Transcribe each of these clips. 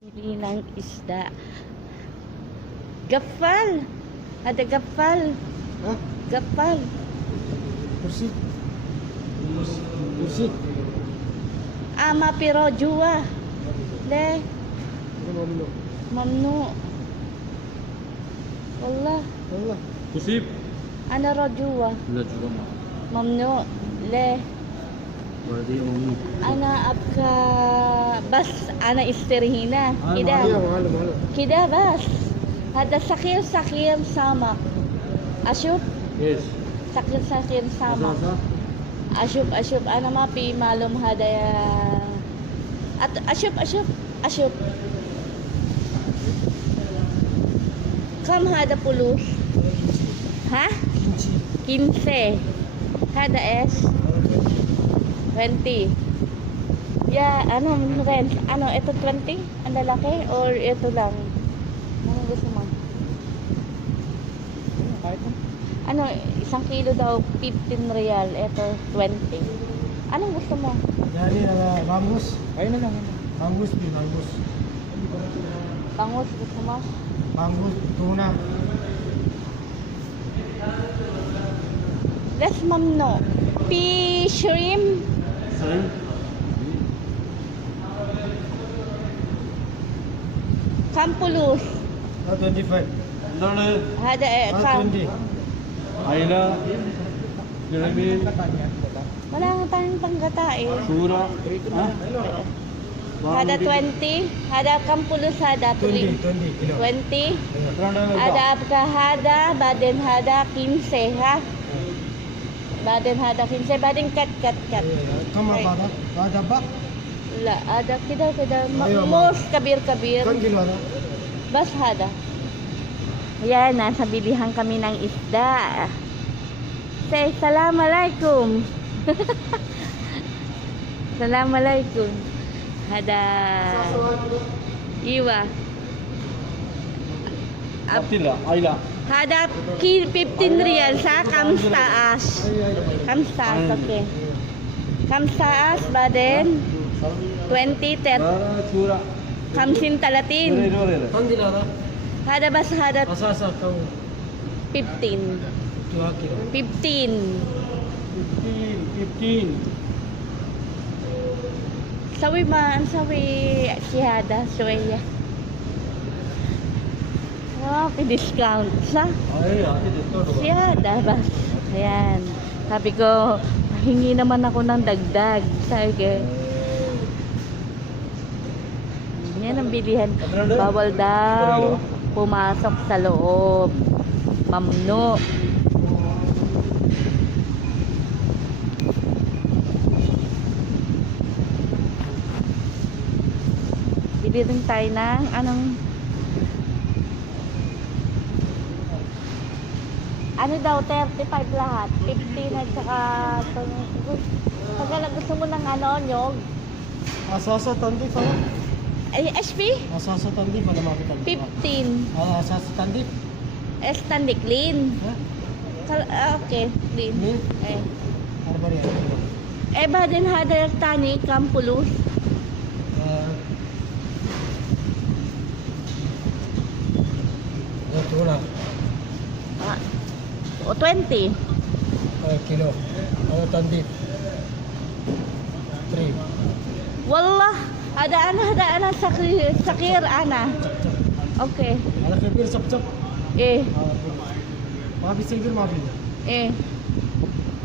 Bili ng isda. Gapal! Ada gapal. Ha? Gapal. Kursi. Kursi. Ama pero jua. Le, Ano mamno? mamnu. Wallah. Allah. Kusip. Ana rojua. Mamnu. Le. Ana apka bas ana isterihina. Kida. Kida bas. Hada sakir sakir samak. Ashub? Yes. Sakir sakir samak. Ashub ashub ana mapi malum hada ya. At ashub ashub ashub. Kam hada pulus? Ha? 15. Hada es? 20. Yeah, ano, rent. Ano, ito 20? Ang lalaki? Or ito lang? Ano gusto mo? Ano, isang kilo daw, 15 real. Ito, 20. Anong gusto mo? Dali, uh, mangus. Ayun na lang. Mangus din, mangus. Bangus, gusto mo? Bangus, tuna. Let's mom no. Fish shrimp. Sayang. Kampulus. Ah, 25. Entar Hada eh, kam. 20. Ayla. Jalebi. Wala nga tayong panggata eh. Sura. Hada 20. Hada kampulus hada 20, puli. 20 kilo. 20. Entar Ada apka hada, baden hada 15 ha. Baden hada 15, baden kat kat kat. Kama Right. baba? Bada bak? La, ada kita kita Ayaw, mos kabir kabir. Kan kilo ada? Bas hada. Ayan, nasa bilihan kami ng isda. Say, Assalamualaikum. Assalamualaikum. Hada. Iwa. Ap- Abdillah. Ayla. Hada ki 15 real sa kamstaas. Kamstaas, okay. Kamstaas, baden 20 ter Bara sura. kamsin talatin. Kan kilo ada? Hada bas hada Asa asa kau 15. 2 kilo. 15. 15. 15. Sawi man, sawi sihada, suwaya. Wow, discount sa Ay, ate discount ba? sihada ba? Ayan. Sabi ko, hingi naman ako ng dagdag. Sabi ko, yan ang bilihan. Bawal daw pumasok sa loob. Mamno. Bili rin tayo ng anong ano daw 35 lahat 15 at saka pag gusto mo ng ano nyog asa tandi pa. ay SP Asa asa tandi pa na makita. 15 Ah, asa asa tandi. Estandi clean Ha? Kal- ah, okay clean Clean? eh Ano ba yan? eh ba din hada tani kampulus Ah. Ano tuna? ah, o 20 Ah, kilo. Ano tandi? 3. wallah ada ana ada ana sakir sakir ana okay Ano kipir sap sap? eh Mabi silver mabi. eh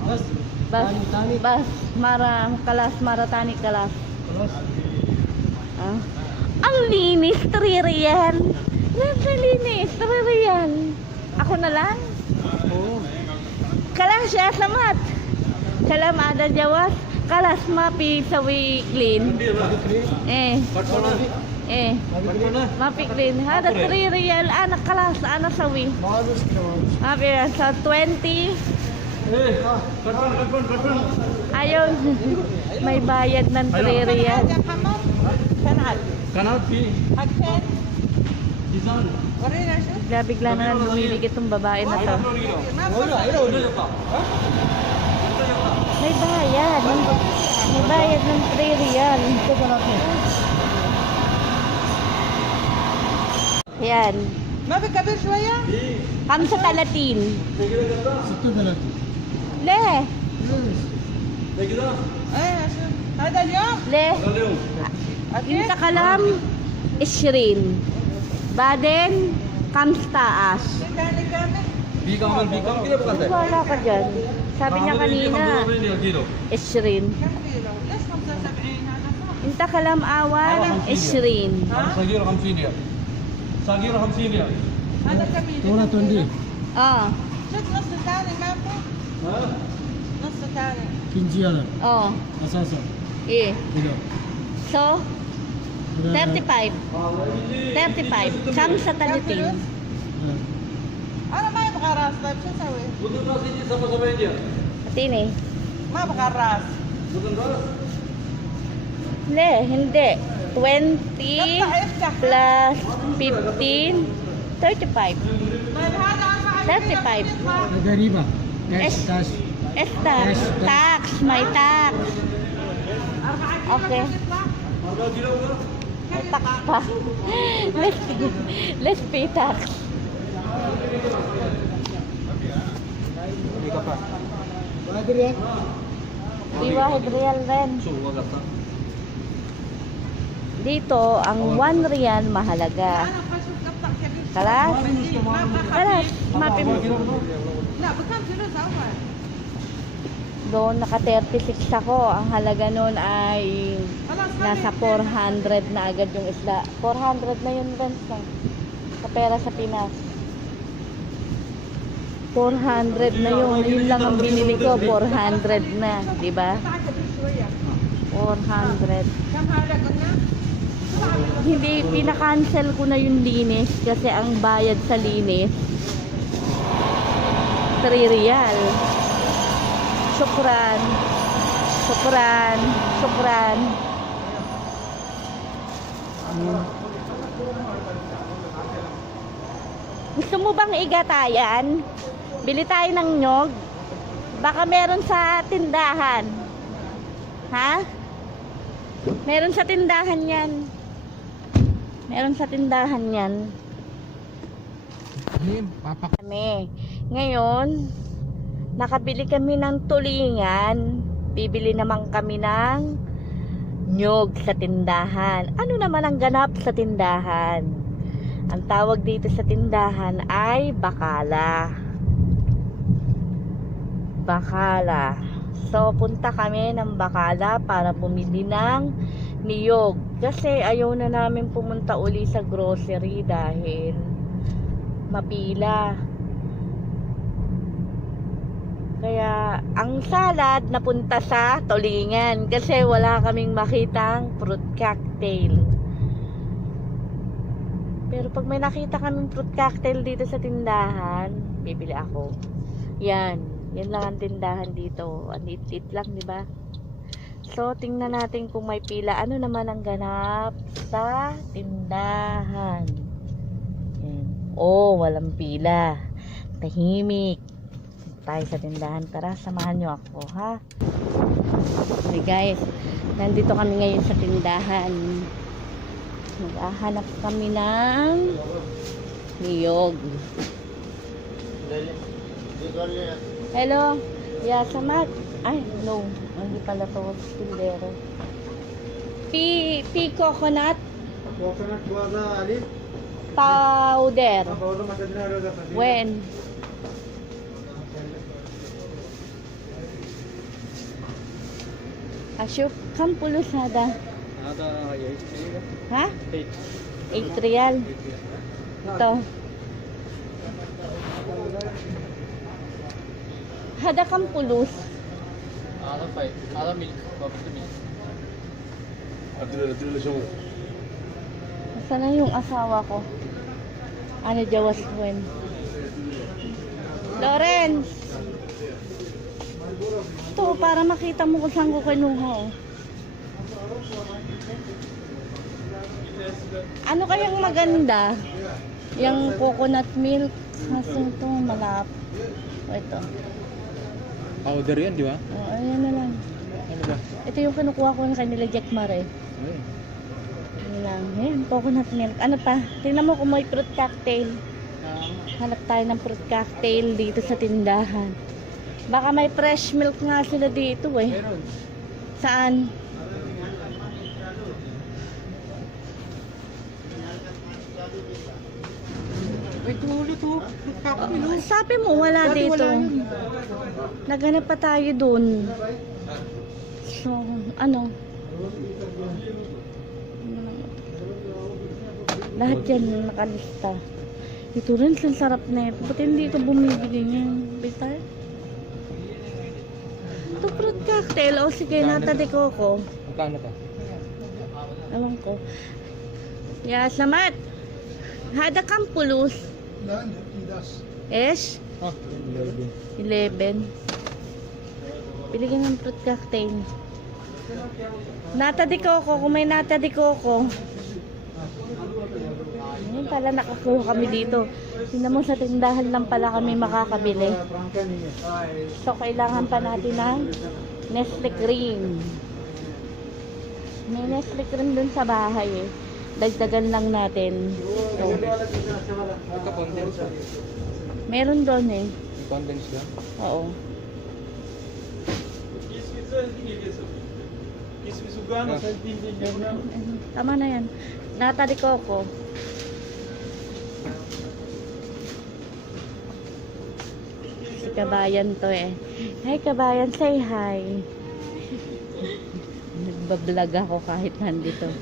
Bas. bas Tani tani. bas mara kalas mara tani kalas Terus. Ah. Ang linis, 3 real. Nasa linis, 3 real. Ako na lang. Kalas siya, salamat. Salam ada jawas. Kalas mapi sawi clean. Eh, eh. Mapi clean. Hada 3 real. Anak kalas, anak sawi. Mapi sa 20. Eh, karton, karton, karton. Ayun. May bayad ng 3 real. Cannot be. Design. Bigla Bigla-bigla na lang lumibig itong babae na to. May bayad. May bayad ng 3 real. Yan. Mabi kabir siya Kam sa talatin. Sito talatin. Le. Eh, Le. Le. Inta kalam. Ishrin. Baden, Kamstaas. Bikang, bikang, bikang. Wala ka dyan. Sabi niya kanina, Ishrin. Inta kalam awal, Ishrin. Sagir, Kamsinia. Sagir, Kamsinia. Tuna, tundi. Oo. Shut, nasa tali, mampo. Ha? Nasa tali. Kinji alam. Oo. Oh. Asasa. Eh. Ilo. So? 35. 35. Kam sa taliting. Ano may bakaras type siya sawi? Bukan ras ini sama sama dia. Pati ni. Ma bakaras. Bukan ras. Le, hindi. 20 plus 15 35. 35. Nagariba. Estas. Estas. Tax. May tax. Okay. Okay. May tax pa. let's, let's pay tax. Hindi ka pa. Wahid real? Di wahid real rin. Dito, ang 1 real mahalaga. Kalas? Kalas, mapim. Na, bukan sila sa doon naka 36 ako. Ang halaga noon ay nasa 400 na agad yung isla. 400 na yung rent na. Sa pera sa Pinas. 400 na yun. Yun lang ang binili ko. 400 na. di ba? 400. Hindi, pinakancel ko na yung linis kasi ang bayad sa linis 3 real. Sukran. Sukran. Sukran. Gusto mo bang igatayan? Bili tayo ng nyog. Baka meron sa tindahan. Ha? Meron sa tindahan yan. Meron sa tindahan yan. Papa Kami. Ngayon, nakabili kami ng tulingan. Bibili naman kami ng nyog sa tindahan. Ano naman ang ganap sa tindahan? Ang tawag dito sa tindahan ay bakala. Bakala. So, punta kami ng bakala para bumili ng niyog. Kasi ayaw na namin pumunta uli sa grocery dahil mapila. Kaya ang salad napunta sa tulingan kasi wala kaming makitang fruit cocktail. Pero pag may nakita kaming fruit cocktail dito sa tindahan, bibili ako. Yan, yan lang ang tindahan dito. Ang lit lang, di ba? So, tingnan natin kung may pila. Ano naman ang ganap sa tindahan? Yan. Oh, walang pila. Tahimik. Tayo sa tindahan. Tara, samahan nyo ako, ha? Okay, guys. Nandito kami ngayon sa tindahan. Maghahanap kami ng niyog. Hello? Yeah, samat. Ay, no. Hindi pala to. Tindero. Pi, pi coconut coconut guava ali powder. When? Asyuk Kampulos hada. Hada 8 Ha? 8. 8 real. Ito. Hada Kampulos. Hada 5. Hada milk. Bubble milk. Adrila, adrila siya mo. Sana yung asawa ko. Ano jawas when? Lawrence! Lawrence! Ito, para makita mo kung saan ko kinuha. oh. Ano kayang maganda? Yung coconut milk. Nasaan ito? Malap. O, ito. powder yan di ba O, ayan na lang. ano ba Ito yung kinukuha ko na kanila Jack Mare. Ay. Yun lang. Ayan, coconut milk. Ano pa? Tingnan mo kung may fruit cocktail. Hanap tayo ng fruit cocktail dito sa tindahan. Baka may fresh milk nga sila dito eh. Meron. Saan? Ay, tulo to. Kakapilo. Sabi mo, wala Dati dito. wala yun. Naghanap pa tayo dun. So, ano? Lahat yan nakalista. Ito rin, sarap na ito. Ba't hindi ka bumibili niyan? Bitar? Cocktail. O sige, nata de coco. Magkano to? Ewan ko. Ya, salamat. Hada kang pulos. Esh? Ah, 11. Pili ka ng fruit cocktail. Nata de coco, kung may nata de coco. Ngayon pala nakakuha kami dito. Tingnan mo sa tindahan lang pala kami makakabili. So kailangan pa natin ng Nestle cream. May Nestle cream dun sa bahay eh. Dagdagan lang natin. So, meron doon eh. Condense ba? Oo. Tama na yan. Nata de coco. Si kabayan to eh. Hi kabayan, say hi. Nagbablog ako kahit nandito.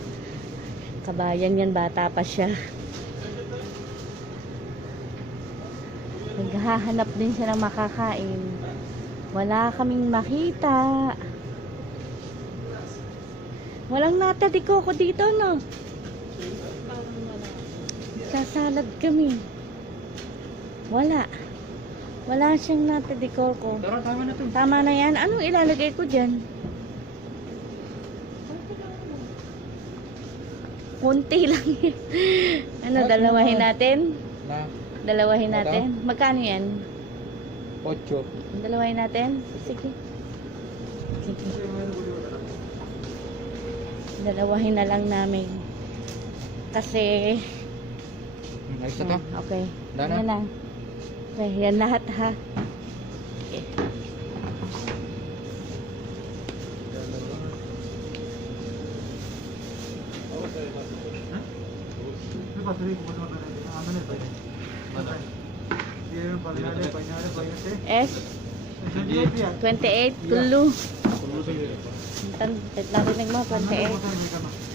Kabayan yan, bata pa siya. Naghahanap din siya ng makakain. Wala kaming makita. Walang nata di coco dito, no? Sasalad kami. Wala. Wala siyang nata di coco. Tara, tama na to. Tama na yan. Anong ilalagay ko dyan? Kunti lang yan. ano, dalawahin natin? Na, Dalawahin natin? Magkano yan? 8. Dalawahin natin? Sige. Sige. Dalawahin na lang namin. Kasi... Ayos na to. Hmm, okay. Wala na? Yan na. Okay, yan lahat ha. Okay. S, 28, Kulu. Tan, narinig mo, 28.